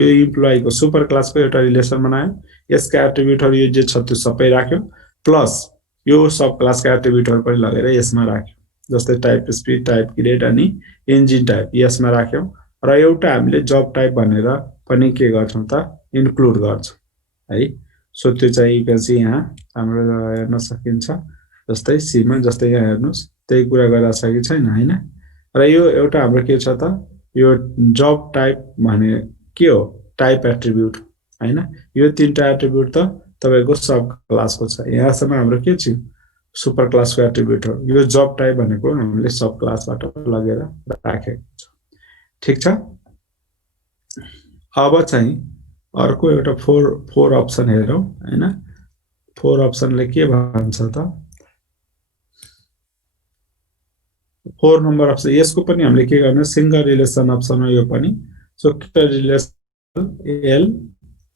यो इम्प्लोइ को super class को एउटा रिलेसन बनायो, यसका एट्रिब्युटहरु यो जे छ त्यो सबै राख्यो, प्लस यो सब क्लासका एट्रिब्युटहरु पनि लगेर यसमा राख्यो, जस्तै टाइप स्पिड, टाइप ग्रेड अनि इन्जिन टाइप यसमा राख्यौं र एउटा हामीले जब टाइप भनेर पनि के गर्छौं त इन्क्लुड गर्छौं है। सो त्यो चाहिँ पछि यहाँ हाम्रो हेर्न सकिन्छ, जस्तै सी मा जस्तै यहाँ हेर्नुस् त्यही कुरा गरिरहेको छ कि छैन हैन। र यो एउटा हाम्रो के छ त यो जब टाइप भने के हो टाइप एट्रिब्युट हैन। यो तीनटा एट्रिब्युट त तपाईको सब क्लासको छ, यहाँसम्म हाम्रो के छ सुपर क्लासको एट्रिब्युट हो। यो जब टाइप भनेको हामीले सब क्लासबाट लगेर राखेको छ, ठीक छ। अब चाहिँ अर्को एउटा फोर अप्सन हेरौं हैन। फोर अप्सनले के भन्छ त 4 नम्बर अप्सन, यसको पनि हामीले के गर्ने सिंगल रिलेसन अप्सन हो यो पनि। So relation L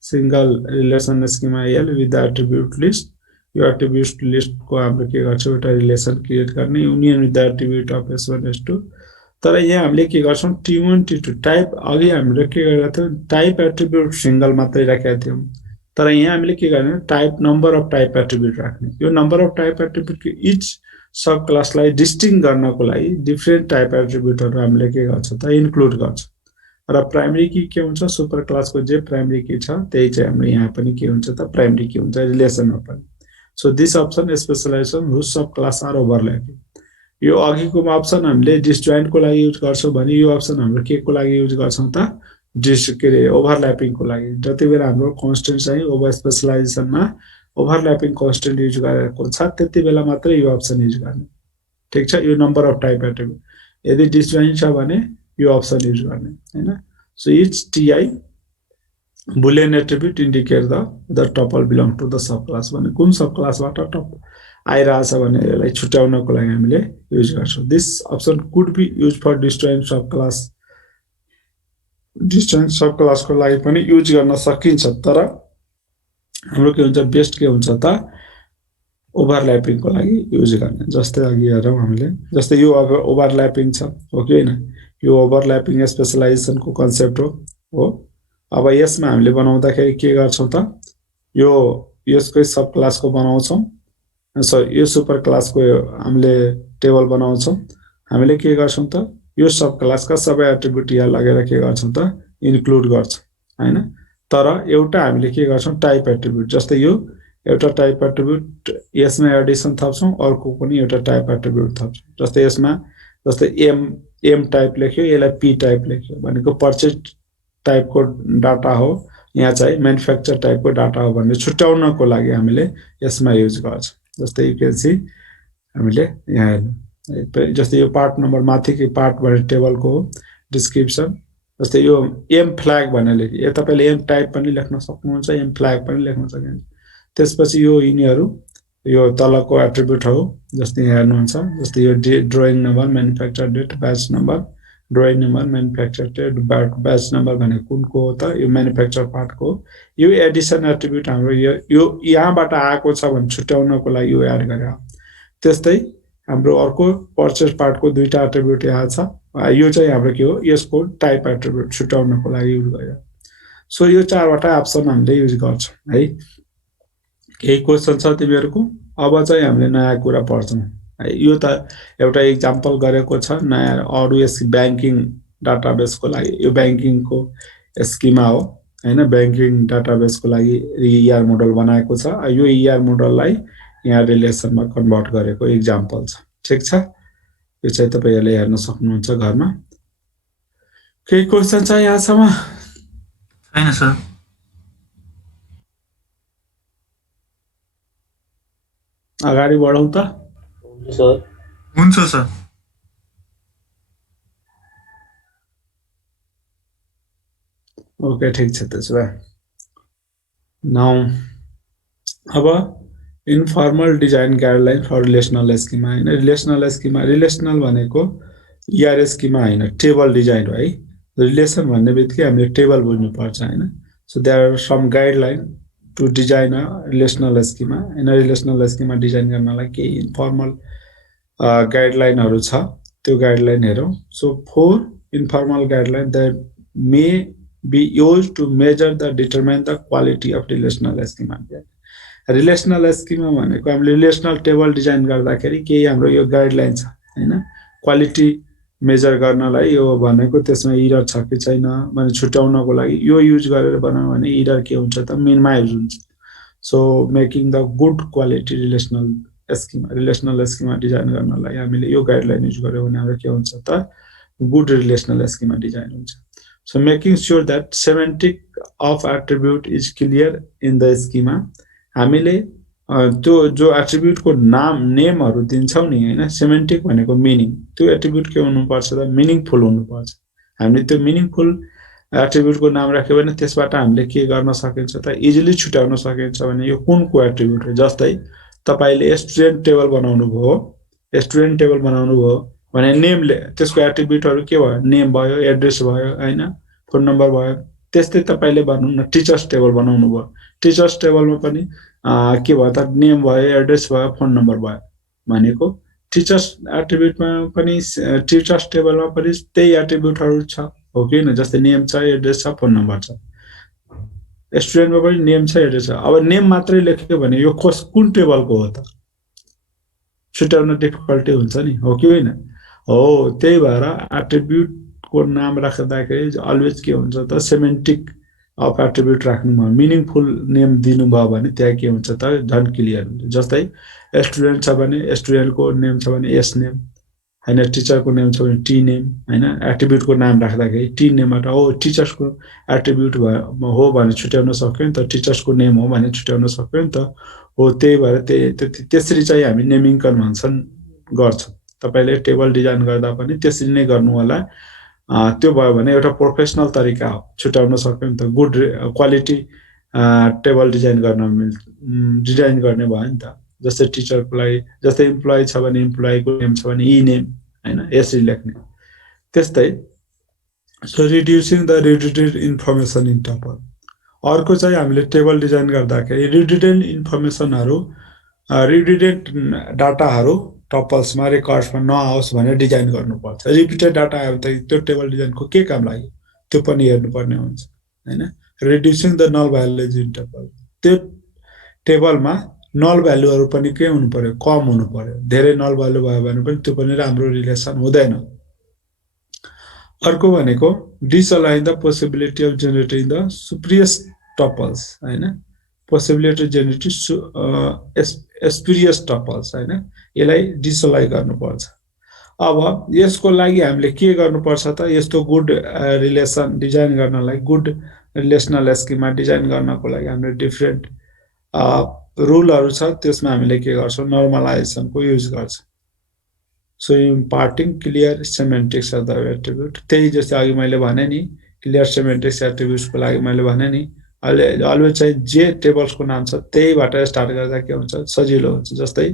single relation schema L with the attribute list, यो एट्रिब्युट लिस्ट को हामीले के गर्छौं एउटा रिलेसन क्रिएट गर्ने union with the attribute of s1 s2। तर यहाँ हामीले के गर्छौं t1 t2 टाइप अघि हामीले के गरेका थियौं टाइप एट्रिब्युट सिंगल मात्रै राखेका थियौं, तर यहाँ हामीले के गर्ने type number of type attribute राख्ने। यो नम्बर अफ टाइप एट्रिब्युट को इच सब क्लासलाई डिस्टिङ गर्नको लागि डिफरेन्ट टाइप एट्रिब्युटहरु हामीले के गर्छ त इन्क्लुड गर्छ। र प्राइमरी की के हुन्छ सुपर क्लासको जे प्राइमरी की छ त्यही चाहिँ हाम्रो यहाँ पनि के हुन्छ त प्राइमरी की हुन्छ रिलेसनमा पनि। So this option specialization whose sub class are overlapping. यो अघिको अप्सन हामीले डिसजोइन्ट को लागि युज गर्छौं भने यो अप्सन हाम्रो के को लागि युज गर्छौं त ओभरल्यापिङ को लागि। जति बेला हाम्रो कन्स्टेन्ट चाहिँ ओभर स्पेशलाइजेसनमा ओभरल्यापिङ कन्स्टेन्ट युज गरेको छ त्यति बेला मात्रै यो अप्सन युज गर्ने, ठीक छ। यो नम्बर अफ टाइप एट्रिब्युट यदि डिसजोइन्ट छ भने यो अप्सन युज गर्ने हैन। So each ti Boolean attribute indicate the tuple belong to the sub class भने कुन सब क्लासबाट टपल आइराछ भने यसलाई छुट्याउनको लागि हामीले युज गर्छौं। This option could be use for disjoint sub class, disjoint sub क्लासको लागि पनि युज गर्न सकिन्छ। तर हाम्रो के हुन्छ बेस्ट के हुन्छ त ओभरल्यापिङ को लागि युज गर्ने। जस्तै अघि हेरौं हामीले जस्तै यो अब ओभरल्यापिङ छ हो कि हैन, यो ओभरल्यापिङ स्पेशलाइजेसन को कन्सेप्ट हो। अब यसमा हामीले बनाउँदाखेरि के गर्छौं त यो यसकै सब क्लास को बनाउँछौं। सो यो सुपर क्लास को हामीले टेबल बनाउँछौं। हामीले के गर्छौं त यो सब क्लास का सबै एट्रिब्युट यहाँ लगेर के गर्छौं त इन्क्लुड गर्छौं हैन। तर एउटा हामीले के गर्छौं टाइप एट्रिब्युट, जस्तै यो एउटा टाइप एट्रिब्युट यसमा एडिसन थप्छौं, अर्को पनि एउटा टाइप एट्रिब्युट थप्छौं। जस्तै यसमा जस्तै एम टाइप लेख्यो, यसलाई पी टाइप लेख्यो भनेको परचेज टाइप को डाटा हो, यहाँ चाहिँ म्यानुफ्याक्चर टाइप को डाटा हो भन्ने छुट्याउनको लागि हामीले यसमा युज गर्छौं। जस्तै यु क्यान सी हामीले यहाँ हेर्नु जस्तै यो पार्ट नम्बर माथिको पार्ट भन्ने टेबलको डिस्क्रिप्सन। जस्तै यो एम फ्ल्याग भनेर लेख्यो, यो तपाईले एम टाइप पनि लेख्न सक्नुहुन्छ, एम फ्ल्याग पनि लेख्न सक्नुहुन्छ। त्यसपछि यो यिनीहरु यो तलको एट्रिब्युट हो, जस्तै यहाँ हेर्नुहुन्छ जस्तै यो drawing number, manufacture date, batch number, drawing number, manufacture date, batch number भने कुनको हो त यो म्यानुफ्याक्चर पार्ट को। यो एडिसन एट्रिब्युट हाम्रो यो यहाँबाट आएको छ भने छुट्याउनको लागि यो एड गरे। त्यस्तै हाम्रो अर्को परचेज पार्ट को दुईटा एट्रिब्युट यहाँ छ, यो चाहिँ हाम्रो के हो यसको टाइप एट्रिब्युट छुट्याउनको लागि युज गरे। सो यो चारवटा अप्सन हामीले युज गर्छौं है। केही क्वेशन छ तिमीहरुको? अब चाहिँ हामीले नयाँ कुरा पढ्छौं है। यो त एउटा एक्जाम्पल गरेको छ नयाँ अरु यस बैंकिङ डाटाबेस को लागि। यो बैंकिङ को स्किमा हो हैन, बैंकिङ डाटाबेस को लागि ईआर मोडल बनाएको छ। यो ईआर मोडललाई यहाँ रिलेसनमा कन्भर्ट गरेको एक्जाम्पल छ, ठीक छ। यो चाहिँ तपाईहरुले हेर्न सक्नुहुन्छ घरमा। केही क्वेशन छ यहाँसम्म? छैन सर। अगाडि बढौं त? हुन्छ सर। हुन्छ सर। ओके ठीक छ त्यसो भए। नाउ अब informal design guideline for relational schema हैन। रिलेशनल स्किमा, रिलेशनल भनेको ईआर स्किमा हैन, टेबल डिजाइन हो है। रिलेसन भन्ने बित्तिकै हामीले टेबल बुझ्नु पर्छ हैन। So there are some guideline to design a relational schema हैन। रिलेशनल स्किमा डिजाइन गर्नलाई के इन्फर्मल गाइडलाइनहरु छ, त्यो गाइडलाइन हेरौं। So 4 informal guideline that may be used to measure the determine the quality of relational schema. Relational schema भनेको हामीले relational table design गर्दाखेरि केही हाम्रो यो गाइडलाइन छ हैन क्वालिटी मेजर गर्नलाई यो भनेको त्यसमा इरर छ कि छैन भने छुट्याउनको लागि यो युज गरेर बनायो भने इरर के हुन्छ त मिनिमाइज हुन्छ so making the good quality relational schema design गर्नलाई हामीले यो गाइडलाइन युज गर्यो भने हाम्रो के हुन्छ त गुड रिलेसनल स्किमा डिजाइन हुन्छ so making sure that semantic of attribute is clear in the schema हामीले त्यो जो एट्रिब्युटको नाम नेमहरु दिन्छौं नि हैन सेमेन्टिक भनेको मिनिङ त्यो एट्रिब्युट के हुनुपर्छ त मिनिङफुल हुनुपर्छ हामीले त्यो मिनिङफुल एट्रिब्युटको नाम राख्यो भने त्यसबाट हामीले के गर्न सकिन्छ त इजिली छुट्याउन सकिन्छ भने यो कुनको एट्रिब्युट हो जस्तै तपाईले स्टुडेन्ट टेबल बनाउनु भयो भने नेमले त्यसको एट्रिब्युटहरु के भयो नेम भयो एड्रेस भयो हैन फोन नम्बर भयो त्यस्तै तपाईले भन्नु न टिचर्स टेबल बनाउनु भयो टिचर्स टेबलमा पनि के भयो त नेम भयो एड्रेस भयो फोन नम्बर भयो भनेको टिचर्स एट्रिब्युटमा पनि टिचर्स टेबलमा पनि त्यही एट्रिब्युटहरु छ हो कि न जस्तै नेम छ एड्रेस छ फोन नम्बर छ स्टुडेन्टमा पनि नेम छ एड्रेस छ अब नेम मात्रै लेख्यो भने यो कुन टेबलको हो त छुट्याउन डिफिकल्टी हुन्छ नि हो कि हैन हो त्यही भएर एट्रिब्युटको नाम राख्दाखेरि अलवेज के हुन्छ त सेमेन्टिक अफ एट्रिब्युट राख्नुमा मिनिङफुल नेम दिनु भयो भने त्यहाँ के हुन्छ त झन् क्लियर हुन्छ जस्तै स्टुडेन्ट छ भने स्टुडेन्टको नेम छ भने एस नेम हैन टिचरको नेम छ भने टी नेम हैन एट्रिब्युटको नाम राख्दाखेरि टी नेमबाट हो टिचर्सको एट्रिब्युट हो भने छुट्याउन सक्यो नि त टिचर्सको नेम हो भने छुट्याउन सक्यो नि त हो त्यही भएर त्यसरी चाहिँ हामी नेमिङ कन्भेन्सन गर्छौं तपाईले टेबल डिजाइन गर्दा पनि त्यसरी नै गर्नु होला त्यो भयो भने एउटा प्रोफेसनल तरिका हो छुट्याउन सक्यो नि त गुड क्वालिटी टेबल डिजाइन गर्ने भयो नि त जस्तै टिचरको लागि जस्तै एम्प्लोइ छ भने एम्प्लोइको नेम छ भने ई नेम हैन यसरी लेख्ने त्यस्तै so reducing the redundant information in tuple अर्को चाहिँ हामीले टेबल डिजाइन गर्दाखेरि रिडन्डेन्ट इन्फर्मेसनहरु रिडन्डेन्ट डाटाहरु टपल्समा रेकर्ड्समा नआओस् भनेर डिजाइन गर्नुपर्छ रिपिटेड डाटा आयो त त्यो टेबल डिजाइनको के काम लाग्यो त्यो पनि हेर्नुपर्ने हुन्छ हैन reducing the null values in tuple त्यो टेबलमा नल भ्यालुहरु पनि के हुनु पर्यो कम हुनु पर्यो धेरै नल भ्यालु भयो भने पनि त्यो पनि राम्रो रिलेसन हुँदैन अर्को भनेको disallowing the possibility of generating the spurious tuples हैन पोसिबिलिटी जेनेरेटिङ स्पुरियस टपल्स हैन यसलाई डिसअलाइन गर्नुपर्छ अब यसको लागि हामीले के गर्नुपर्छ त यस्तो गुड रिलेसन डिजाइन गर्नलाई गुड रिलेसनल स्किमा डिजाइन गर्नको लागि हामीले डिफरेन्ट रुलहरु छ त्यसमा हामीले के गर्छौं नर्मलाइजेसनको युज गर्छौं so imparting clear semantics of the attribute त्यही जस्तै अघि मैले भने नि क्लियर सेमेन्टिक्स एट्रिब्युट्सको लागि मैले भने नि अलवेज चाहिँ जे टेबल्सको नाम छ त्यहीबाट स्टार्ट गर्दा के हुन्छ सजिलो हुन्छ जस्तै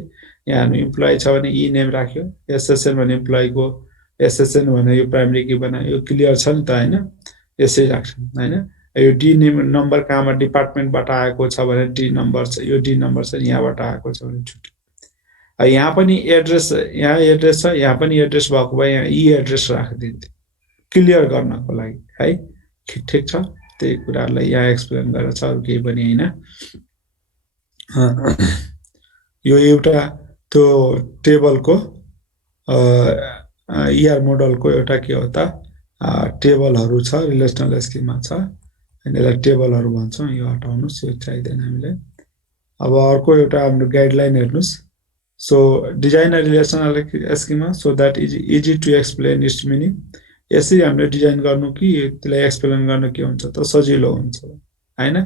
यहाँ हामी इम्प्लोइ छ भने ई नेम राख्यो एसएसएन भने इम्प्लोइको एसएसएन भने यो प्राइमरी की बनायो यो क्लियर छ नि त हैन यसै राख्छौं हैन यो डी नेम नम्बर कहाँमा डिपार्टमेन्टबाट आएको छ भने डी नम्बर छ यो डी नम्बर छ यहाँबाट आएको छ भने छुट्यो यहाँ पनि एड्रेस यहाँ एड्रेस छ यहाँ पनि एड्रेस भएको भए यहाँ ई एड्रेस राखिदिन्थे क्लियर गर्नको लागि है ठीक छ त्यही कुरालाई यहाँ एक्सप्लेन गरेर छ अरु केही पनि हैन यो एउटा त्यो टेबलको ईआर मोडलको एउटा के हो त टेबलहरु छ रिलेसनल स्किममा छ अनि यसलाई टेबलहरु भन्छौं यो हटाउनुस् यो चाहिदैन हामीले अब अर्को एउटा हाम्रो गाइडलाइन हेर्नुस् so design a relational schema so that is easy to explain its meaning यसरी हामीले डिजाइन गर्नु कि त्यसलाई एक्सप्लेन गर्न के हुन्छ त सजिलो हुन्छ हैन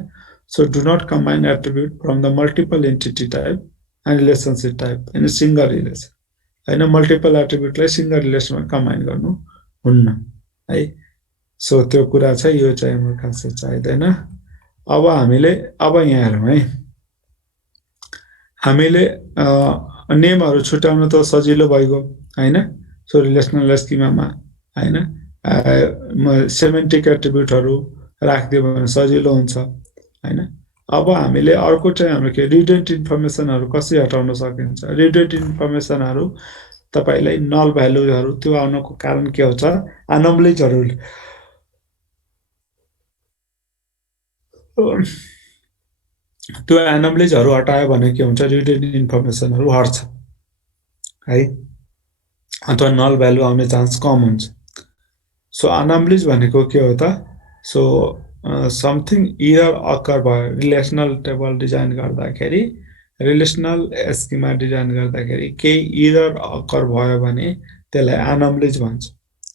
so do not combine attribute from the multiple entity type and relationship type in single relation हैन मल्टिपल एट्रिब्युटलाई सिंगल रिलेसनमा कम्बाइन गर्नु हुन्न है सो त्यो कुरा चाहिँ यो चाहिँ हाम्रो खासै चाहिदैन अब हामीले अब यहाँ हेरौँ है हामीले नेमहरु छुट्याउन त सजिलो भइगयो हैन सो रिलेसनल स्किमामा हैन सेमेन्टिक एट्रिब्युटहरु राख्दियो भने सजिलो हुन्छ हैन अब हामीले अर्को चाहिँ हाम्रो के रिडन्डेन्ट इन्फर्मेसनहरु कसरी हटाउन सकिन्छ रिडन्डेन्ट इन्फर्मेसनहरु तपाईलाई नल भ्यालुहरु त्यो आउनको कारण के हुन्छ एनोमलिजहरु त्यो एनोमलिजहरु हटायो भने के हुन्छ, रिटेन इन्फर्मेसनहरु हट्छ है, अथवा नल भ्यालु आउने चान्स कम हुन्छ। सो अनोमलिज भनेको के हो त, सो समथिङ इरर अकर भयो रिलेसनल टेबल डिजाइन गर्दाखेरि, रिलेसनल स्किमा डिजाइन गर्दाखेरि केही इरर अकर भयो भने त्यसलाई अनोमलिज भन्छ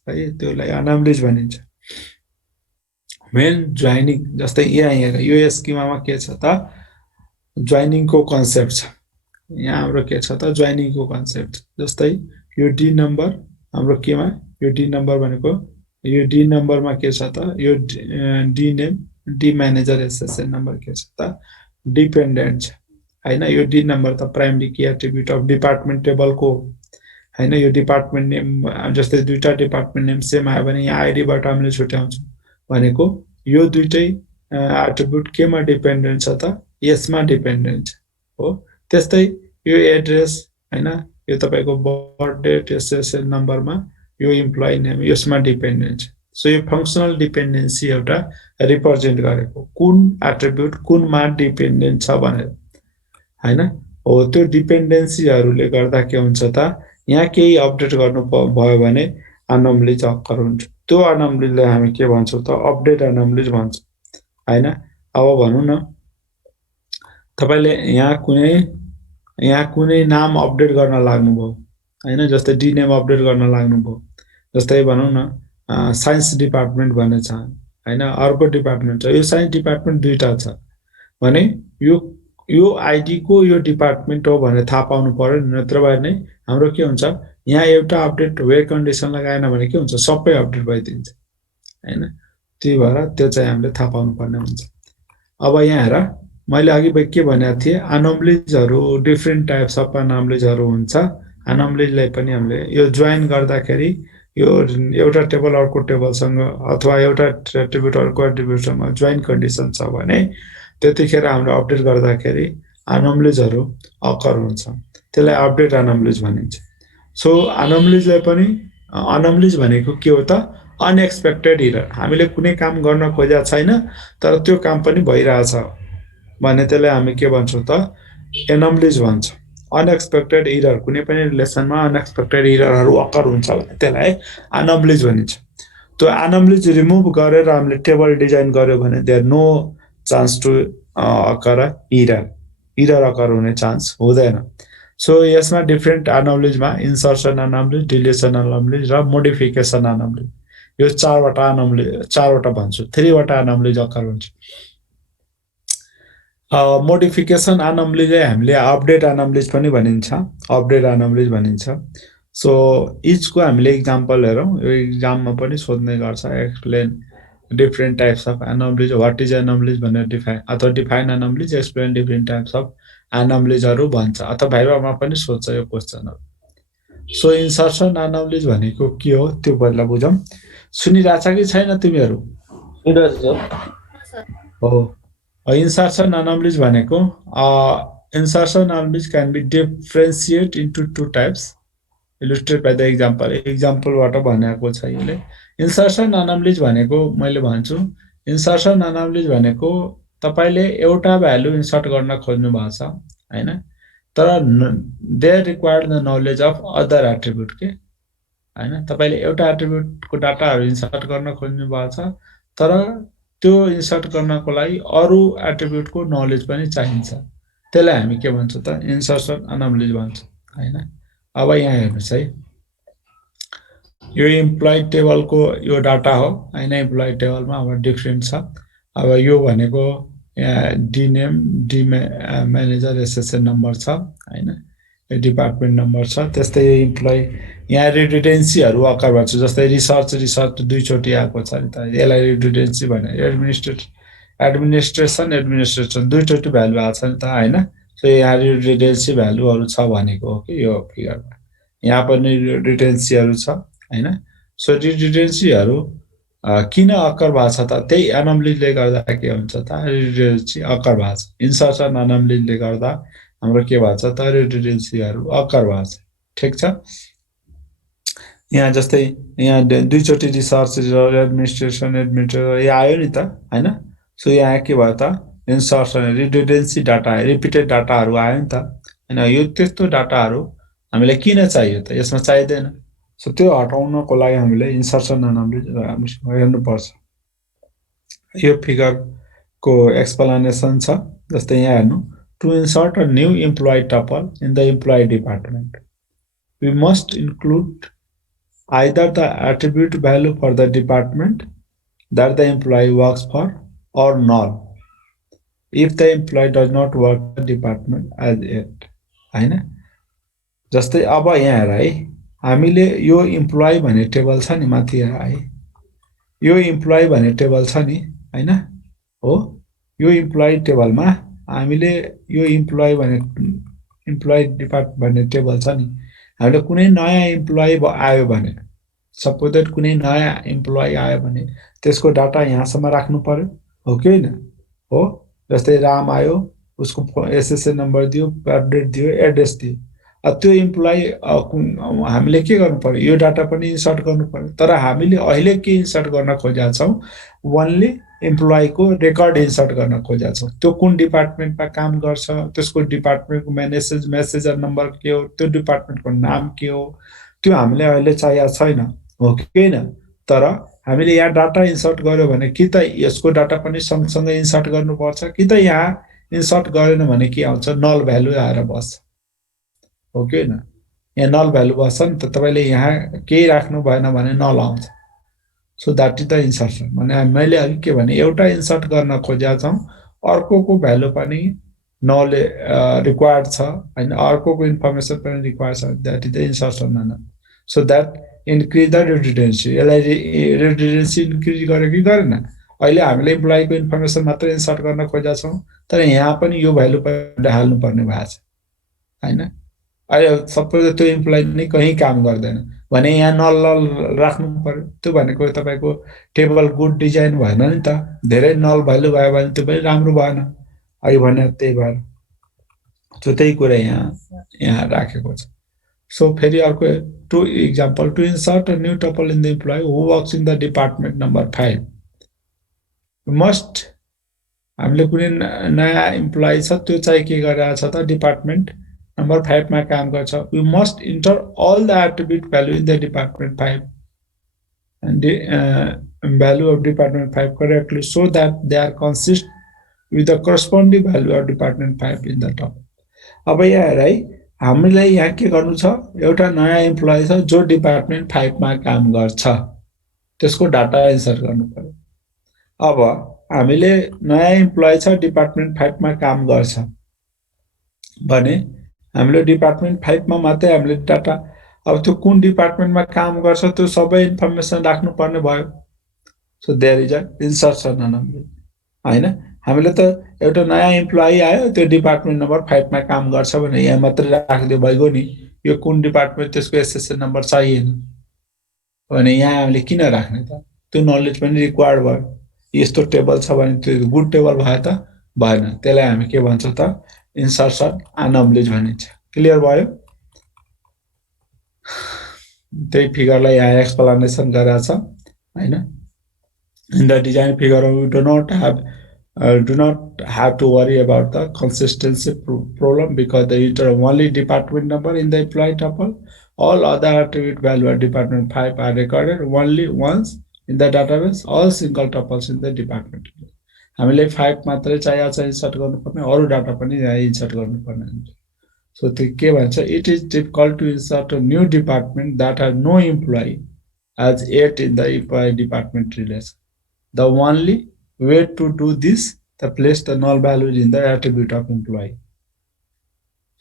है, त्यसलाई अनोमलिज भनिन्छ। when joining, जस्तै यहाँ हेर यो स्किमामा के छ त, जोइनिङ को कन्सेप्ट छ, यहाँ हाम्रो के छ त, जोइनिङ को कन्सेप्ट। जस्तै यो डी नम्बर हाम्रो केमा, यो डी नम्बर भनेको यो डी नम्बरमा के छ त, यो D name, D manager SSN number के छ त, डिपेन्डेन्ट छ हैन। यो डी नम्बर त primary key attribute of department टेबलको हैन। यो डिपार्टमेन्ट नेम जस्तै दुईटा डिपार्टमेन्ट नेम सेम आयो भने यहाँ आइडीबाट हामीले छुट्याउँछौँ भनेको यो दुईटै एट्रिब्युट केमा डिपेन्डेन्ट छ त, यसमा डिपेन्डेन्ट छ हो। त्यस्तै यो एड्रेस हैन, यो तपाईको बर्थ डेट एसएसएन नम्बरमा, यो इम्प्लोइ नेम यसमा डिपेन्डेन्ट छ। सो यो फंक्सनल डिपेन्डेन्सी एउटा रिप्रेजेन्ट गरेको कुन एट्रिब्युट कुनमा डिपेन्डेन्ट छ भनेर हैन हो। त्यो डिपेन्डेन्सीहरुले गर्दा के हुन्छ त, यहाँ केही अपडेट गर्नु भयो भने अनोमलिज अकर हुन्छ। त्यो अनोमलिजलाई हामी के भन्छौँ त, अपडेट अनोमलिज भन्छौँ हैन। अब भनौं न तपाईले यहाँ कुनै नाम अपडेट गर्न लाग्नु भयो हैन, जस्तै डी नेम अपडेट गर्न लाग्नु भयो। जस्तै भनौं न साइन्स डिपार्टमेन्ट भन्ने छ हैन, अर्को डिपार्टमेन्ट छ, यो साइन्स डिपार्टमेन्ट दुईटा छ भने यो आईडी को यो डिपार्टमेन्ट हो भनेर थाहा पाउनु पर्यो, नत्र भए नै हाम्रो के हुन्छ, यहाँ एउटा अपडेट वेयर कन्डिसन लगाएन भने के हुन्छ, सबै अपडेट भइदिन्छ हैन। त्यही भएर त्यो चाहिँ हामीले थाहा पाउनु पर्ने हुन्छ। अब यहाँ हेर मैले अघि के भनेको थिएँ, अनोमलिजहरु डिफरेन्ट टाइप्स अफ अनोमलिजहरु हुन्छ। अनोमलिजलाई पनि हामीले यो जोइन गर्दाखेरि यो एउटा टेबल अर्को टेबलसँग अथवा एउटा एट्रिब्युट अर्को एट्रिब्युटसँग जोइन कन्डिसन छ भने त्यतिखेर हामीले अपडेट गर्दाखेरि अनोमलिजहरु अकर हुन्छ, त्यसलाई अपडेट अनोमलिज भनिन्छ। सो अनोमलिजलाई पनि, अनोमलिज भनेको के हो त, अनएक्सपेक्टेड इरर। हामीले कुनै काम गर्न खोजेको छैन तर त्यो काम पनि भइरहेछ भने त्यसलाई हामी के भन्छौँ त, एनोमलिज भन्छ। अनएक्सपेक्टेड इरर, कुनै पनि रिलेसनमा अनएक्सपेक्टेड इररहरु अकर हुन्छ भने त्यसलाई अनोमलिज भनिन्छ। त्यो अनोमलिज रिमुभ गरेर हामीले टेबल डिजाइन गर्यो भने there no chance to occur error occur हुने चान्स हुँदैन। सो यसमा डिफरेन्ट अनोमलिजमा इन्सर्सन अनोमलिज, डिलिसन अनोमलिज र मोडिफिकेसन अनोमलिज, यो चारवटा भन्छु, 3 वटा अनोमलिज अकर हुन्छ। मोडिफिकेसन अनोमलिज हामीले अपडेट अनोमलिज पनि भनिन्छ, अपडेट अनोमलिज भनिन्छ। सो इचको हामीले एक्जाम्पल हेरौँ, यो एक्जाममा पनि सोध्ने गर्छ, explain different types of anomalies, what is anomalies भनेर डिफाइन अथवा define anomalies, explain different types of अनोमलिजहरु भन्छ, अथवा भाइभामा पनि सोध्छ यो क्वेशनहरु। सो इन्सर्सन अनोमलिज भनेको के हो त्यो पहिला बुझौँ। सुनिरहेछ कि छैन तिमीहरु? हो। इन्सर्सन अनोमलिज भनेको insertion anomalies can be differentiate into 2 types illustrate by the example. एक्जाम्पलबाट भनेको छ यसले। इन्सर्सन अनोमलिज भनेको मैले भन्छु, इन्सर्सन अनोमलिज भनेको तपाईले एउटा भ्यालु इन्सर्ट गर्न खोज्नु भएको छ हैन, तर they require the knowledge of other attribute के हैन। तपाईले एउटा एट्रिब्युटको डाटाहरु इन्सर्ट गर्न खोज्नु भएको छ तर त्यो इन्सर्ट गर्नको लागि अरु एट्रिब्युटको नलेज पनि चाहिन्छ, त्यसलाई हामी के भन्छौँ त, इन्सर्सन अनोमलिज भन्छौँ हैन। अब यहाँ हेर्नुस् है, यो इम्प्लोइ टेबलको यो डाटा हो हैन, इम्प्लोइ टेबलमा अब डिफरेन्ट छ। अब यो भनेको यहाँ D name, D manager SSN number छ हैन, यो डिपार्टमेन्ट नम्बर छ। त्यस्तै यो इम्प्लोइ यहाँ रिडन्डेन्सीहरु अकर भन्छ, जस्तै रिसर्च दुईचोटी आएको छ नि त, यसलाई रिडन्डेन्सी भने एडमिनिस्ट्रेसन दुईचोटी भ्यालु आएको छ नि त हैन। सो यहाँ रिडन्डेन्सी भ्यालुहरु छ भनेको हो कि यो फिगरमा, यहाँ पनि रिडन्डेन्सीहरु छ हैन। सो रिडन्डेन्सीहरु किन अकर भएको छ त, त्यही अनोमलिजले गर्दा के हुन्छ त, रिडन्डेन्सी अकर भएको छ। इन्सर्सन अनोमलिजले गर्दा हाम्रो के भएको छ त, रिडन्डेन्सीहरु अकर भएको छ। ठीक छ। यहाँ जस्तै यहाँ दुईचोटी रिसर्च एडमिनिस्ट्रेसन यहाँ आयो नि त हैन। सो यहाँ के भयो त इन्सर्सन रिडन्डेन्सी डाटा रिपिटेड डाटाहरू आयो नि त हैन यो त्यस्तो डाटाहरू हामीलाई किन चाहियो त यसमा चाहिदैन सो त्यो हटाउनको लागि हामीले इन्सर्सन नामले हेर्नुपर्छ यो फिगरको एक्सप्लेनेसन छ जस्तै यहाँ हेर्नु to insert a new employee tuple in the employee department we must include either the attribute value for the department that the employee works for or null if the employee does not work the department as yet हैन जस्तै अब यहाँ हेर है हामीले यो employee भन्ने table छ नि माथि हेर है यो इम्प्लोइ भन्ने टेबल छ नि हैन हो यो इम्प्लोइ टेबलमा हामीले यो इम्प्लोइ डिपार्ट भन्ने टेबल छ नि हामीले कुनै नयाँ इम्प्लोइ आयो भने सपोज दैट कुनै नयाँ इम्प्लोइ आयो भने त्यसको डाटा यहाँसम्म राख्नु पर्यो हो कि हैन हो जस्तै राम आयो उसको एसएसएन नम्बर दियो बर्थ दियो एड्रेस दियो त्यो इम्प्लोइ हामीले के गर्नु पर्यो यो डाटा पनि इन्सर्ट गर्नु पर्यो तर हामीले अहिले के इन्सर्ट गर्न खोजेका छौं ओन्ली इम्प्लोइको रेकर्ड इन्सर्ट गर्न खोजेका छौं त्यो कुन डिपार्टमेन्टमा काम गर्छ त्यसको डिपार्टमेन्टको मेसेजर नम्बर के हो त्यो डिपार्टमेन्टको नाम के हो त्यो हामीले अहिले चाहिएको छैन हो कि हैन तर हामीले यहाँ डाटा इन्सर्ट गर्यो भने कि त यसको डाटा पनि सँगसँगै इन्सर्ट गर्नुपर्छ कि त यहाँ इन्सर्ट गरेन भने के आउँछ नल भ्यालु आएर बस्छ हो कि हैन यहाँ नल भ्यालु बस्छ नि त तपाईले यहाँ केही राख्नु भएन भने नल आउँछ so that is the insertion माने मैले अघि के भने एउटा इन्सर्ट गर्न खोजेका छौं अर्कोको भ्यालु पनि नल रिक्वायर्ड छ हैन अर्कोको इन्फर्मेसन पनि रिक्वायर्ड छ दैट इज द इन्सर्सन नाम so that increase the redundancy redundancy increase गर्यो कि गरेन अहिले हामीले इम्प्लोइको इन्फर्मेसन मात्र इन्सर्ट गर्न खोजेका छौं तर यहाँ पनि यो भ्यालु पनि हाल्नु पर्ने भएको छ हैन अहिले सपोज त्यो इम्प्लोइ नै कहीं काम गर्दैन भने यहाँ नल राख्नु पर्यो त्यो भनेको तपाईको टेबल गुड डिजाइन भएन नि त धेरै नल भ्यालु भयो भने त्यो पनि राम्रो भएन अहिले भने त्यही भएर सो त्यही कुरा यहाँ राखेको छ सो फेरि अर्को to example to insert a new tuple in the employee who works in the department number 5 must हामीले कुनै नयाँ इम्प्लोइ छ त्यो चाहिँ के गरिरहेको छ त डिपार्टमेन्ट नम्बर 5 मा काम गर्छ we must enter all the attribute value in the department 5 and the value of department 5 correctly so that they are consist with the corresponding value of department 5 in the top अब यहाँ हेर है हामीलाई यहाँ के गर्नु छ एउटा नयाँ इम्प्लोइ छ जो डिपार्टमेन्ट 5 मा काम गर्छ त्यसको डाटा इन्सर्ट गर्नु पर्यो अब हामीले नयाँ इम्प्लोइ छ डिपार्टमेन्ट 5 मा काम गर्छ भने हामीले डिपार्टमेन्ट 5 मा मात्रै हामीले डाटा अब त्यो कुन डिपार्टमेन्टमा काम गर्छ त्यो सबै इन्फर्मेसन राख्नु पर्ने भयो so there is a insertion नामले हैन हामीले त एउटा नयाँ इम्प्लोइ आयो त्यो डिपार्टमेन्ट नम्बर 5 मा काम गर्छ भने यहाँ मात्र राख्दियो भइगयो नि यो कुन डिपार्टमेन्ट त्यसको एसएसएन नम्बर चाहिएन भने यहाँ हामीले किन राख्ने त त्यो नलेज पनि रिक्वायर्ड भयो यस्तो टेबल छ भने त्यो गुड टेबल भयो त भएन त्यसलाई हामी के भन्छ त इन्सर्सन अनअब्लिज भनिन्छ क्लियर भयो त्यही फिगरलाई यहाँ एक्सप्लेनेसन गरेछ हैन in the design figure we do not have to worry about the consistency problem because the enter only department number in the employee tuple all other attribute value at department 5 are recorded only once in the database all single tuples in the department हामीले 5 मात्रै चाहिएको छ insert गर्नुपर्ने अरु data पनि यहाँ insert गर्नुपर्ने हुन्छ सो त्यो के भन्छ it is difficult to insert a new department that has no employee as yet in the employee department relation the only way to do this the place the null values in the attribute of employee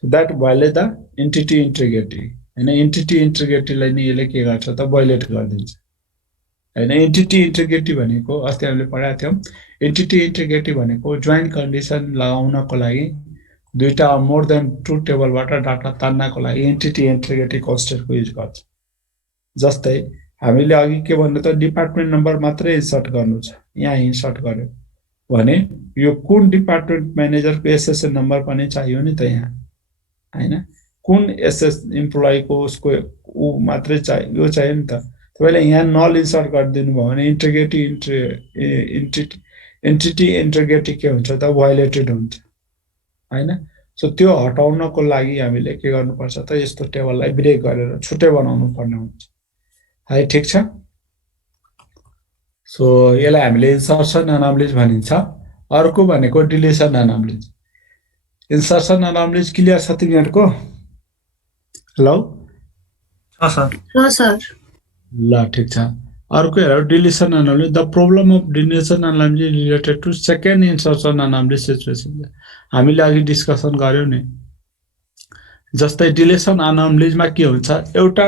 so that violate the entity integrity and entity integrity लाई नि यसले के गर्छ त violate गर्दिन्छ हैन entity integrity भनेको अस्ति हामीले पढाएको थियौं entity integrity भनेको जोइन्ट कन्डिसन लगाउनको लागि दुईटा मोर देन टु टेबलबाट डाटा तान्नको लागि entity integrity कन्स्ट्रेन्टको युज गर्छ जस्तै हामीले अघि के भन्नु त डिपार्टमेन्ट नम्बर मात्रै इन्सर्ट गर्नु छ यहाँ इन्सर्ट गर्यो भने यो कुन डिपार्टमेन्ट म्यानेजरको एसएसएन नम्बर पनि चाहियो नि त यहाँ हैन कुन एसएस इम्प्लोइ को उसको उ मात्रै चाहियो यो चाहियो नि त तपाईले यहाँ नल इन्सर्ट गरिदिनु भयो भने एन्टिटी इन्टिग्रिटी के हुन्छ त भायोलेटेड हुन्छ हैन सो त्यो हटाउनको लागि हामीले के गर्नुपर्छ त यस्तो टेबललाई ब्रेक गरेर छुट्टै बनाउनु पर्ने हुन्छ है ठीक छ सो यसलाई हामीले इन्सर्सन एनामलिज भनिन्छ अर्को भनेको डिलिसन एनामलिज इन्सर्सन एनामलिज क्लियर छ तिमीहरुको हेलो छ सर ल ठीक छ अर्को हेरौ deletion anomalies the problem of deletion anomalies related to second insertion anomalies situation हामीले अघि डिस्कसन गर्यौ नि जस्तै डिलिसन एनामलिजमा के हुन्छ एउटा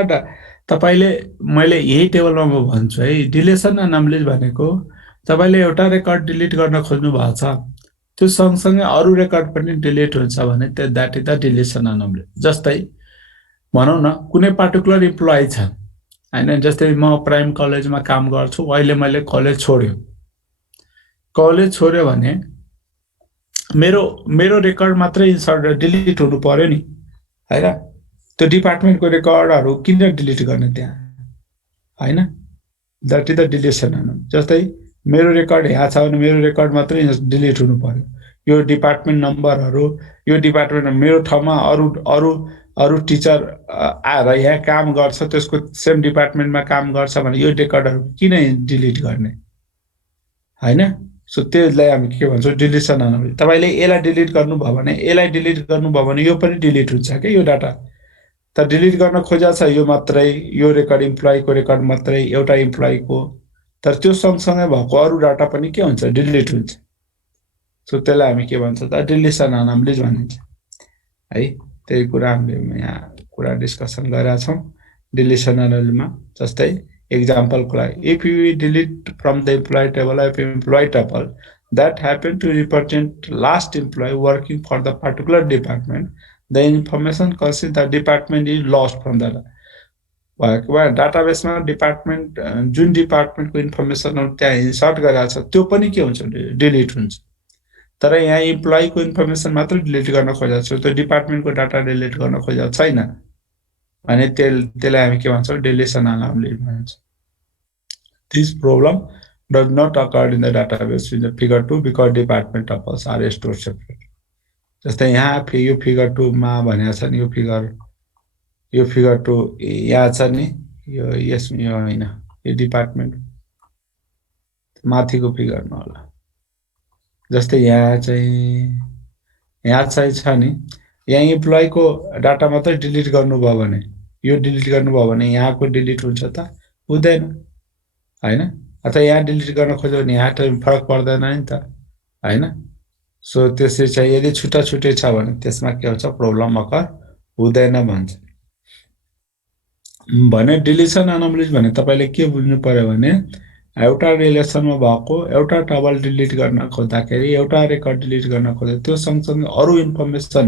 तपाईले मैले यही टेबलमा म भन्छु है डिलिसन एनामलिज भनेको तपाईले एउटा रेकर्ड डिलिट गर्न खोज्नु भएको छ त्यो सँगसँगै अरु रेकर्ड पनि डिलिट हुन्छ भने द्याट इज द डिलिसन एनामलिज जस्तै भनौं न कुनै पार्टिकुलर इम्प्लोइ छ हैन जस्तै म प्राइम कलेजमा काम गर्छु अहिले मैले कलेज छोड्यो भने मेरो मेरो रेकर्ड मात्रै इन्सर्ट डिलिट हुनु पर्यो नि हैन त्यो डिपार्टमेन्टको रेकर्डहरु किन डिलिट गर्ने त्यहाँ हैन द्याट इज द डिलिसन एनामलिज जस्तै मेरो रेकर्ड यहाँ छ भने मेरो रेकर्ड मात्रै डिलिट हुनु पर्यो यो डिपार्टमेन्ट नम्बरहरु यो डिपार्टमेन्ट मेरो ठाउँमा अरु टिचर आएर यहाँ काम गर्छ त्यसको सेम डिपार्टमेन्टमा काम गर्छ भने यो रेकर्डहरु किन डिलिट गर्ने हैन सो त्यसलाई हामी के भन्छौं डिलिसन एनामलिज तपाईले यसलाई डिलिट गर्नुभयो भने यसलाई डिलिट गर्नुभयो भने यो पनि डिलिट हुन्छ के यो डाटा त डिलिट गर्न खोजेको छ यो मात्रै यो रेकर्ड इम्प्लोइको रेकर्ड मात्रै एउटा इम्प्लोइको तर त्यो सँगसँगै भएको अरु डाटा पनि के हुन्छ डिलिट हुन्छ सो त्यसलाई हामी के भन्छ त डिलिसन एनामलिज भनिन्छ है त्यही कुरा हामीले यहाँ कुरा डिस्कसन गरेका छौं डिलिसन एनामलिजमा जस्तै example if we delete from the employee table of employee table that happened to represent last employee working for the particular department the information considered the department is lost from the database मा department जुन डिपार्टमेन्टको information त्यहाँ insert गरेको छ त्यो पनि के हुन्छ delete हुन्छ तर यहाँ इम्प्लोइको इन्फर्मेसन मात्र डिलिट गर्न खोजेको छ त्यो डिपार्टमेन्टको डाटा डिलिट गर्न खोजेको छैन अनि त्यसलाई हामी के भन्छौं डिलिसन एनामलिज भन्छ This problem does not occur in the database in the figure 2 because department tuples are stored separately. जस्तै यहाँ यो फिगर 2 मा भनेको छ नि यो फिगर 2 यहाँ छ नि यो यसमा यो हैन यो डिपार्टमेन्ट माथिको फिगरमा होला जस्तै यहाँ चाहिँ छ नि यहाँ इम्प्लोइको डाटा मात्रै डिलिट गर्नुभयो भने यो डिलिट गर्नुभयो भने यहाँको डिलिट हुन्छ त हुँदैन हैन अथवा यहाँ डिलिट गर्न खोज्यो भने यहाँ त फरक पर्दैन नि त हैन सो त्यसै चाहिँ यदि छुट्टा छुट्टै छ भने त्यसमा के हुन्छ प्रब्लम अकर हुँदैन भन्छ भने डिलिसन एनामलिज भने तपाईले के बुझ्नु पर्यो भने एउटा रिलेसनमा भएको एउटा टेबल डिलिट गर्न खोज्दाखेरि एउटा रेकर्ड डिलिट गर्न खोज्दा त्यो सँगसँगै अरु इन्फर्मेसन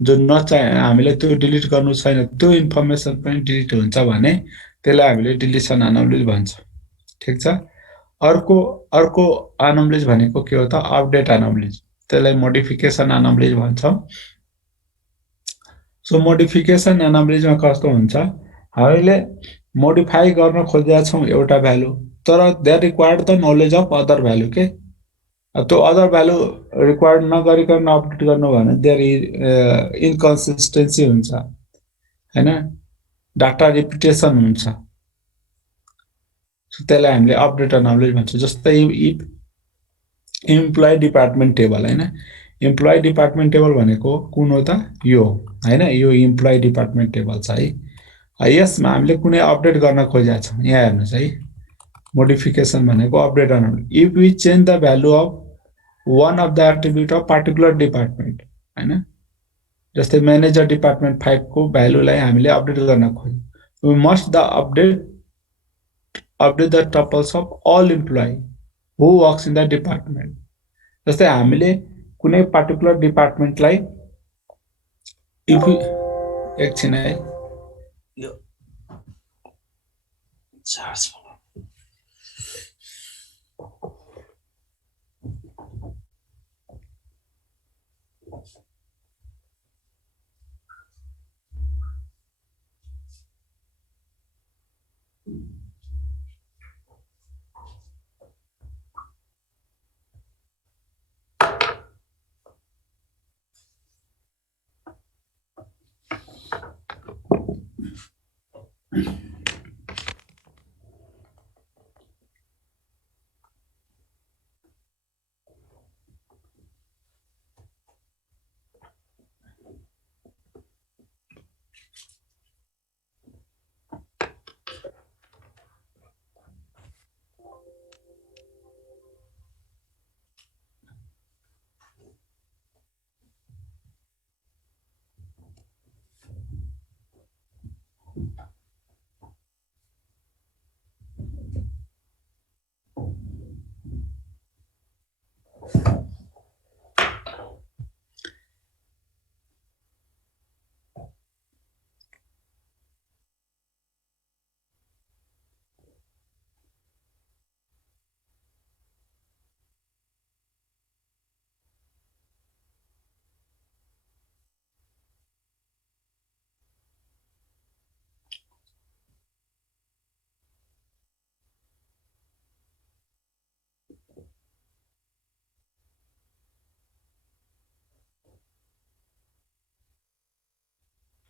जो हामीले त्यो डिलिट गर्नु छैन त्यो इन्फर्मेसन पनि डिलिट हुन्छ भने त्यसलाई हामीले डिलिसन एनामलिज भन्छ ठीक छ अर्को एनामलिज भनेको के हो त अपडेट एनामलिज त्यसलाई मोडिफिकेसन एनामलिज भन्छ सो मोडिफिकेसन एनामलिजमा कस्तो हुन्छ हामीले मोडिफाई गर्न खोजेका छौं एउटा भ्यालु तर they required the knowledge of other value के त्यो अदर भ्यालु रिक्वायर्ड नगरिकन अपडेट गर्नु भने देयर इन्कन्सिस्टेन्सी हुन्छ हैन डाटा रिपिटेसन हुन्छ सो त्यसलाई हामीले अपडेट एनामलिज भन्छ जस्तै इम्प्लोइ डिपार्टमेन्ट टेबल हैन इम्प्लोइ डिपार्टमेन्ट टेबल भनेको कुन हो त यो हैन यो इम्प्लोइ डिपार्टमेन्ट टेबल छ है यसमा हामीले कुनै अपडेट गर्न खोजेका छौं यहाँ हेर्नुस् है मोडिफिकेसन भनेको update anomalies if we change the value of one of the attribute of particular department हैन जस्तै म्यानेजर डिपार्टमेन्ट 5 को भ्यालुलाई हामीले अपडेट गर्न खोज्यौ we must the update the tuples of all employee who works in the department जस्तै हामीले कुनै particular डिपार्टमेन्टलाई if एकछिन है यो charge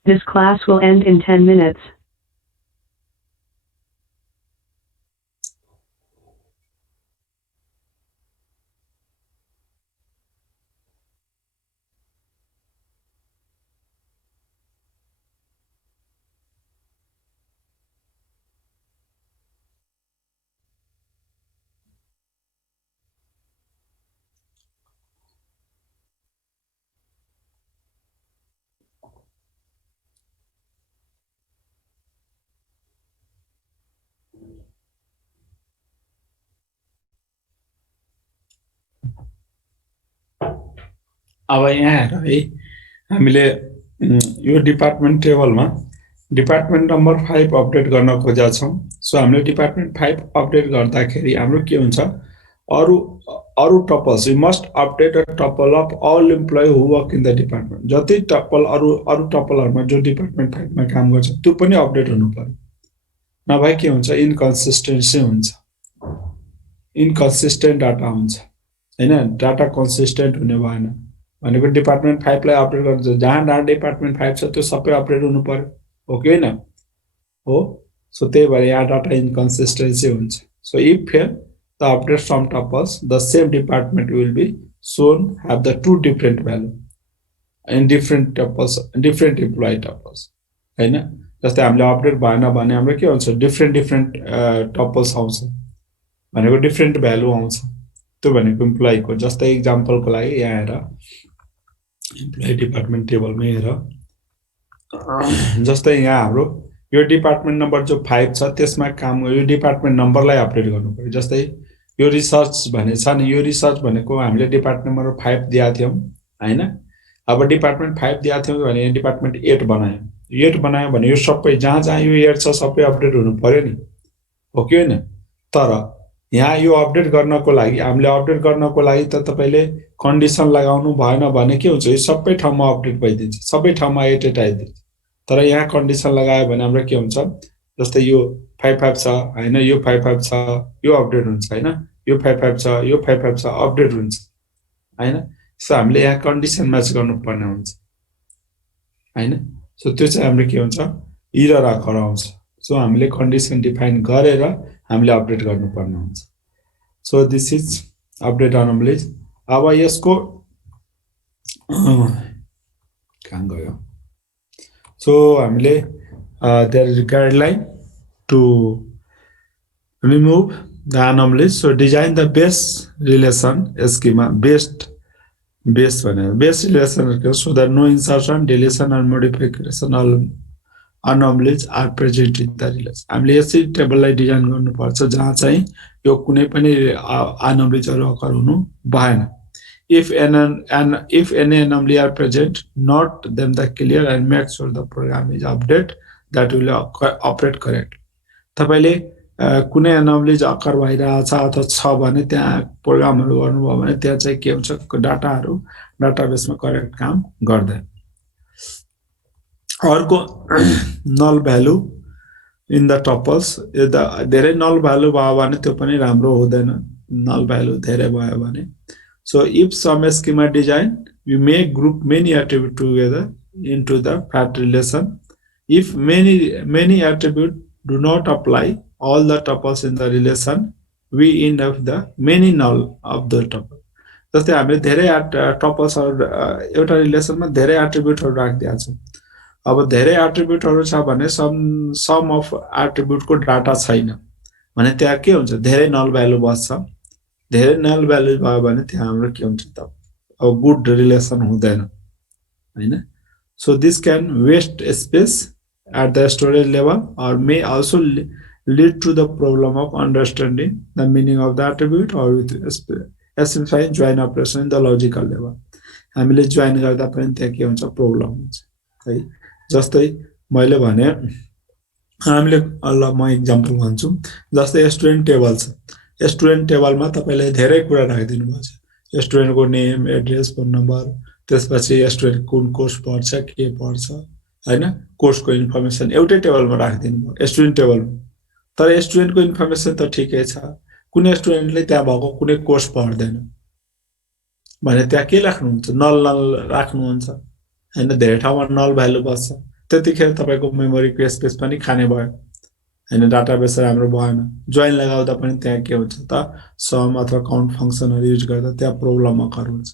This class will end in 10 minutes. अब यहाँ हेर है हामीले यो डिपार्टमेन्ट टेबलमा डिपार्टमेन्ट नम्बर 5 अपडेट गर्न खोजेका छौं सो हामीले डिपार्टमेन्ट 5 अपडेट गर्दाखेरि हाम्रो के हुन्छ अरु अरु tuples we must update a tuple of all employee who work in the department जति टपल अरु टपलहरुमा जो डिपार्टमेन्ट 5 मा काम गर्छ त्यो पनि अपडेट हुनु पर्यो नभए के हुन्छ इनकन्सिस्टेन्सी हुन्छ इनकन्सिस्टेन्ट डाटा हुन्छ हैन डाटा कन्सिस्टेन्ट हुने भएन भनेको डिपार्टमेन्ट 5 लाई अपडेट गर्छ जहाँ डिपार्टमेन्ट 5 छ त्यो सबै अपडेट हुनु पर्यो हो कि हैन हो सो त्यही भएर यहाँ डाटा इनकन्सिस्टेन्सी हुन्छ so if fail the update from tuples the same department will be shown have the two different value in different tuples different employee tuples हैन जस्तै हामीले अपडेट भएन भने हाम्रो के हुन्छ डिफरेन्ट टपल्स आउँछ भनेको डिफरेन्ट भ्यालु आउँछ त्यो भनेको एम्प्लोइ को जस्तै एक्जाम्पलको लागि यहाँ हेर एम्प्लोइ डिपार्टमेन्ट टेबलमा हेर जस्तै यहाँ हाम्रो यो डिपार्टमेन्ट नम्बर जो 5 छ त्यसमा काम यो डिपार्टमेन्ट नम्बरलाई अपडेट गर्नु पर्यो जस्तै यो रिसर्च भने छ नि यो रिसर्च भनेको हामीले डिपार्टमेन्ट नम्बर 5 दिया थियौ हैन अब डिपार्टमेन्ट 5 दिया थियौ भने डिपार्टमेन्ट 8 बनायो 8 बनायो भने यो सबै जहाँ यो 8 छ सबै अपडेट हुनु पर्यो नि हो कि हैन तर यहाँ यो अपडेट गर्नको लागि हामीले अपडेट गर्नको लागि त तपाईले कन्डिसन लगाउनु भएन भने के हुन्छ यो सबै ठाउँमा अपडेट भइदिन्छ सबै ठाउँमा 8 आइदिन्छ तर यहाँ कन्डिसन लगायो भने हाम्रो के हुन्छ जस्तै यो 55 छ हैन यो 55 छ यो अपडेट हुन्छ हैन यो 55 छ यो 55 छ अपडेट हुन्छ हैन सो हामीले यहाँ कन्डिसन म्याच गर्नुपर्ने हुन्छ हैन सो त्यो चाहिँ हाम्रो के हुन्छ एरर आकर आउँछ सो हामीले कन्डिसन डिफाइन गरेर हामीले अपडेट गर्नुपर्ने हुन्छ so this is update anomalies अब यसको कहाँ गयो सो हामीले there is guideline to remove the anomalies so design the best relation schema best relation so that no insertion deletion or modification all anomalies are present in the relation हामीले यसै टेबललाई design गर्नुपर्छ जहाँ चाहिँ यो कुनै पनि anomaliesहरु occur हुनु भएन if any anomaly are present note them the clear and make sure the program is update that will operate correctly तपाईले कुनै एनोमलिज अकर भइरहेछ अथवा छ भने त्यहाँ प्रोग्रामहरु गर्नुभयो भने त्यहाँ चाहिँ के हुन्छ डाटाहरु डाटाबेसमा करेक्ट काम गर्दैन अर्को नल भ्यालु इन द टपल्स धेरै नल भ्यालु भयो भने त्यो पनि राम्रो हुँदैन नल भ्यालु धेरै भयो भने so if some schema design we may group many attributes together into the fat relation If many attributes do not apply all the tuples in the relation, we end up the many null of the tuple. जस्तै हामीले धेरै टपल्सहरु एउटा रिलेसनमा धेरै एट्रिब्युटहरु राख्दिया छौं। अब धेरै एट्रिब्युटहरु छ भने सम अफ एट्रिब्युटको डाटा छैन भने त्यहाँ के हुन्छ, धेरै नल भ्यालु बस्छ। धेरै नल भ्यालु भयो भने त्यहाँ हाम्रो के हुन्छ त, अब गुड रिलेसन हुँदैन हैन। So this can waste space at the storage level or may also lead to the problem of understanding the meaning of the attribute or with specifying join operation in the logical level. हामीले join गर्दा पनि त्यहाँ के हुन्छ, problem हुन्छ है। जस्तै मैले भने हामीले ल म एक्जाम्पल भन्छु। जस्तै स्टुडेन्ट टेबल छ, स्टुडेन्ट टेबलमा तपाईले धेरै कुरा राखिदिनु भएको छ, स्टुडेन्टको नेम, एड्रेस, फोन नम्बर, त्यसपछि स्टुडेन्ट कुन कोर्स पढ्छ, के पढ्छ हैन, कोर्सको इन्फर्मेसन एउटै टेबलमा राखिदिनु भयो स्टुडेन्ट टेबलमा। तर स्टुडेन्टको इन्फर्मेसन त ठिकै छ, कुनै स्टुडेन्टले त्यहाँ भएको कुनै कोर्स पढ्दैन भने त्यहाँ के राख्नुहुन्छ, नल राख्नुहुन्छ हैन। धेरै ठाउँमा नल भ्यालु बस्छ, त्यतिखेर तपाईको मेमोरीको स्पेस पनि खाने भयो हैन, डाटाबेस राम्रो भएन। जोइन लगाउँदा पनि त्यहाँ के हुन्छ त, सम अथवा काउन्ट फंक्सनहरु युज गर्दा त्यहाँ प्रब्लम अकर हुन्छ।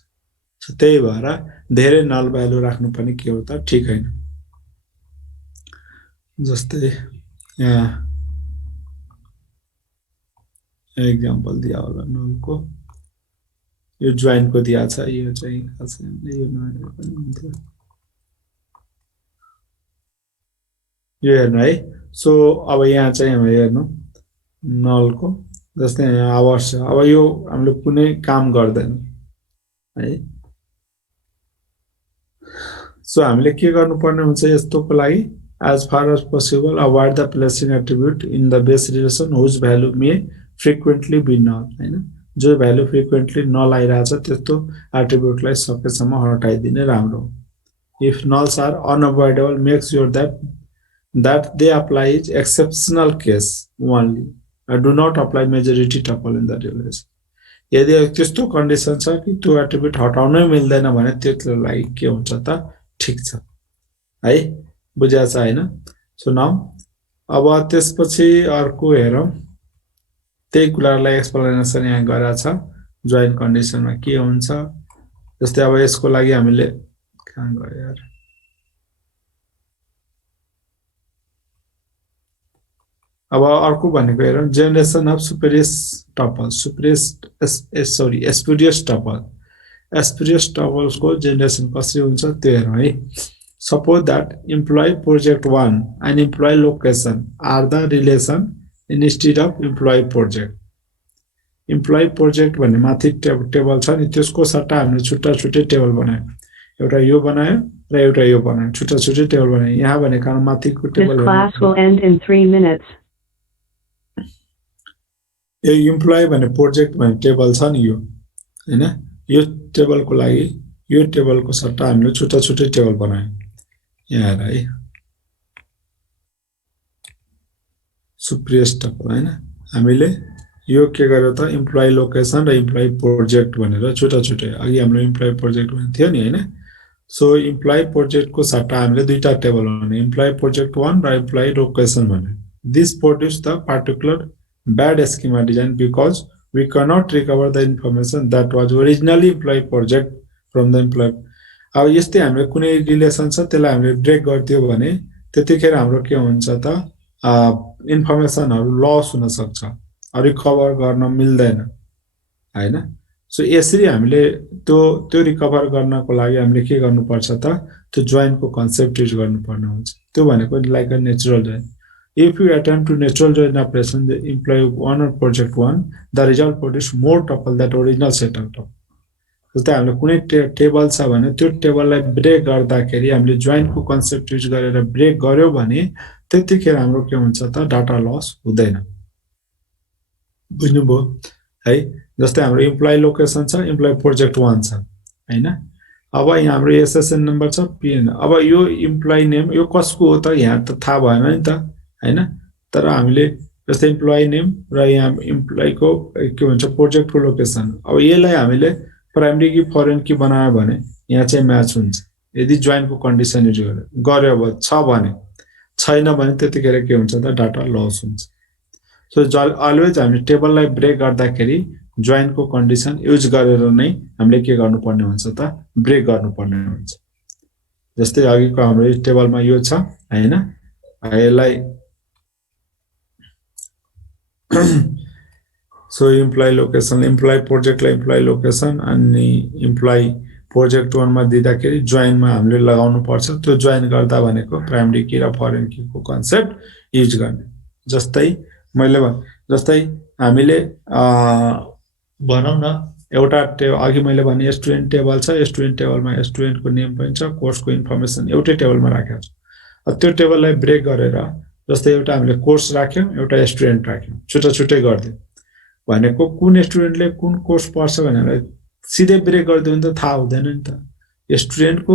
त्यही भएर धेरै नल भ्यालु राख्नु पनि के हो त, ठीक हैन। जस्तै यहाँ एक्जाम्पल दिया होला नलको, यो जोइन को दिया छ, यो चाहिँ यो नआएर पनि हुन्थ्यो, यो हेर्नु है। सो अब यहाँ चाहिँ हामी हेर्नु नलको, जस्तै यहाँ आवर्स छ, अब यो हामीले कुनै काम गर्दैन है। सो हामीले के गर्नुपर्ने हुन्छ यस्तोको लागि, as far as possible avoid the placing attribute in the base relation whose value may frequently be null हैन। जो भ्यालु फ्रिक्वेन्टली null आइराछ त्यस्तो एट्रिब्युटलाई सकेसम्म हटाइदिने राम्रो। If nulls are unavoidable, make sure that they apply exceptional case only and do not apply majority tuple in the relation. यदि त्यस्तो condition छ कि त्यो एट्रिब्युट हटाउनै मिल्दैन भने त्यसको लागि के हुन्छ त, ठीक छ है, बुझ्या छ हैन। सो नाउ अब त्यसपछि अर्को हेरौं, त्यही कुरालाई एक्सप्लेनेसन यहाँ गरा छ जोइन कन्डिसनमा के हुन्छ। जस्तै अब यसको लागि हामीले कहाँ गयो यार, अब अर्को भनेको हेरौं, generation of spurious tuple, spurious tuple. Spurious tuples को जेनेरेसन कसरी हुन्छ त्यो हेरौं है। Suppose that employee project 1 and employee location are the relation instead of employee project. Employee project भन्ने माथि टेबल छ नि, त्यसको सट्टा हामीले छुट्टा छुट्टै टेबल बनायौं, एउटा यो बनायो र एउटा यो बनायो, छुट्टा छुट्टै टेबल बनायो। यहाँ भनेको माथिको table This class will end in 3 minutes. यो एम्प्लोइ भन्ने प्रोजेक्ट भन्ने टेबल छ नि यो हैन, यो टेबलको लागि यो टेबलको सट्टा हामीले छुट्टा छुट्टै टेबल बनायौं। यहाँ है सुप्रियस टपल हैन, हामीले यो के गर्यो त, एम्प्लोइ लोकेसन र एम्प्लोइ प्रोजेक्ट भनेर छुट्टा छुट्टै, अघि हाम्रो एम्प्लोइ प्रोजेक्ट भन्ने थियो नि हैन। सो एम्प्लोइ प्रोजेक्ट को सट्टा हामीले दुईटा टेबल बनाउने, एम्प्लोइ प्रोजेक्ट 1 र एम्प्लोइ लोकेसन भने। This produce the particular bad schema design because we cannot recover the information that was originally employee project from the employee. अब यस्तै हामीले कुनै रिलेसन छ त्यसलाई हामीले ब्रेक गर्दियो भने त्यतिखेर हाम्रो के हुन्छ त, इन्फर्मेसनहरु लस हुन सक्छ, रिकभर गर्न मिल्दैन हैन। सो यसरी हामीले त्यो रिकभर गर्नको लागि हामीले के गर्नुपर्छ त, त्यो जोइन को कन्सेप्ट युज गर्नुपर्ने हुन्छ। त्यो भनेको like a natural join. If you attempt to natural join operation the employee 1 or project 1, the result produce more tuple than original set of tuple. जस्तै हामीले कुनै टेबल छ भने त्यो टेबललाई ब्रेक गर्दाखेरि हामीले जोइन को कन्सेप्ट युज गरेर ब्रेक गर्यो भने त्यतिखेर हाम्रो के हुन्छ त, डाटा लस हुँदैन। बुझ्नुभयो है। जस्तै हाम्रो एम्प्लोइ लोकेसन छ, एम्प्लोइ प्रोजेक्ट 1 छ हैन। अब यहाँ हाम्रो एसएसएन नम्बर छ, पिएन। अब यो एम्प्लोइ नेम यो कसको हो त, यहाँ त थाहा भएन नि त हैन। तर हामीले जस्तै एम्प्लोइ नेम र यहाँ एम्प्लोइ को के भन्छ प्रोजेक्ट को लोकेसन, अब यसलाई हामीले प्राइमरी कि फरेन कि बनायो भने यहाँ चाहिँ म्याच हुन्छ। यदि जोइन को कन्डिसन युज गर्यो अब छ भने छैन भने त्यतिखेर के हुन्छ त डाटा लस हुन्छ सो अलवेज हामी टेबललाई ब्रेक गर्दाखेरि जोइनको कन्डिसन युज गरेर नै हामीले के गर्नुपर्ने हुन्छ त ब्रेक गर्नुपर्ने हुन्छ जस्तै अघिको हाम्रो टेबलमा यो छ हैन यसलाई सो इम्प्लोइ लोकेसन इम्प्लोइ प्रोजेक्टलाई इम्प्लोइ लोकेसन अनि इम्प्लोइ प्रोजेक्ट 1 मा दिँदाखेरि जोइनमा हामीले लगाउनु पर्छ त्यो जोइन गर्दा भनेको प्राइमरी की र फरेन की को कन्सेप्ट युज गर्ने जस्तै हामीले भनौं न एउटा अघि मैले भने स्टुडेन्ट टेबल छ स्टुडेन्ट टेबलमा स्टुडेन्टको नेम पनि छ कोर्सको इन्फर्मेसन एउटै टेबलमा राखेको छ त्यो टेबललाई ब्रेक गरेर जस्तै एउटा हामीले कोर्स राख्यौं एउटा स्टुडेन्ट राख्यौं छुट्टै गर्दियौं भनेको कुन स्टुडेन्टले कुन कोर्स पढ्छ भनेर सिधै ब्रेक गर्दियो भने त थाहा हुँदैन नि त स्टुडेन्टको